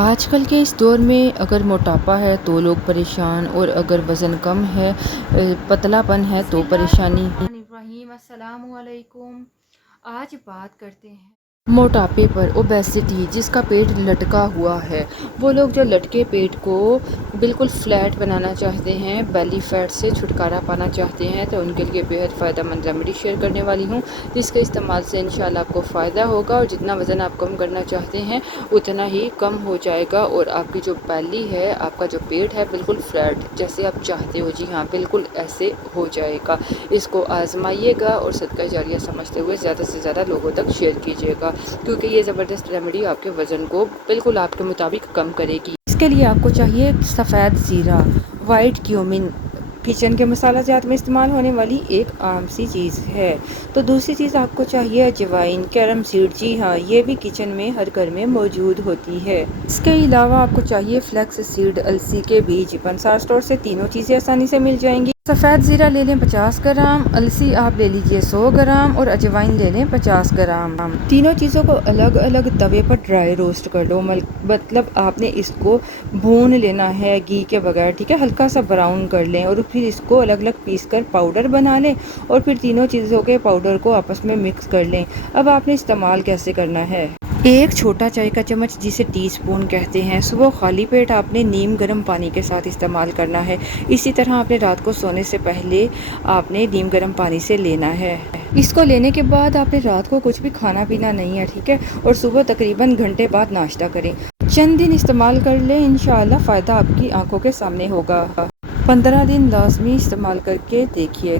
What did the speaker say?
आजकल के इस दौर में अगर मोटापा है तो लोग परेशान, और अगर वज़न कम है, पतलापन है तो परेशानी। अस्सलामु अलैकुम। आज बात करते हैं मोटापे पर, ओबेसिटी, जिसका पेट लटका हुआ है। वो लोग जो लटके पेट को बिल्कुल फ्लैट बनाना चाहते हैं, बेली फैट से छुटकारा पाना चाहते हैं, तो उनके लिए बेहद फ़ायदेमंद रेमेडी शेयर करने वाली हूँ, जिसके इस्तेमाल से इंशाल्लाह आपको फ़ायदा होगा और जितना वज़न आप कम करना चाहते हैं उतना ही कम हो जाएगा, और आपकी जो बेली है, आपका जो पेट है, बिल्कुल फ्लैट जैसे आप चाहते हो। जी हाँ, बिल्कुल ऐसे हो जाएगा। इसको आजमाइएगा और सदका जारिया समझते हुए ज़्यादा से ज़्यादा लोगों तक शेयर कीजिएगा, क्योंकि ये ज़बरदस्त रेमेडी आपके वज़न को बिल्कुल आपके मुताबिक कम करेगी। इसके लिए आपको चाहिए सफ़ेद ज़ीरा, वाइट क्यूमिन, किचन के मसाला जात में इस्तेमाल होने वाली एक आम सी चीज़ है। तो दूसरी चीज़ आपको चाहिए अजवाइन, कैरम सीड। जी हाँ, ये भी किचन में हर घर में मौजूद होती है। इसके अलावा आपको चाहिए फ्लैक्स सीड, अलसी के बीज। पंसार स्टोर से तीनों चीज़ें आसानी से मिल जाएंगी। सफ़ेद ज़ीरा ले लें 50 ग्राम, अलसी आप ले लीजिए 100 ग्राम, और अजवाइन ले लें 50 ग्राम। तीनों चीज़ों को अलग अलग तवे पर ड्राई रोस्ट कर लो, मतलब आपने इसको भून लेना है घी के बगैर, ठीक है। हल्का सा ब्राउन कर लें और फिर इसको अलग अलग पीस कर पाउडर बना लें, और फिर तीनों चीज़ों के पाउडर को आपस में मिक्स कर लें। अब आपने इस्तेमाल कैसे करना है, एक छोटा चाय का चम्मच, जिसे टीस्पून कहते हैं, सुबह खाली पेट आपने नीम गर्म पानी के साथ इस्तेमाल करना है। इसी तरह आपने रात को सोने से पहले आपने नीम गर्म पानी से लेना है। इसको लेने के बाद आपने रात को कुछ भी खाना पीना नहीं है, ठीक है, और सुबह तकरीबन घंटे बाद नाश्ता करें। चंद दिन इस्तेमाल कर लें, इंशाअल्लाह फ़ायदा आपकी आंखों के सामने होगा। 15 दिन लाजमी इस्तेमाल करके देखिए।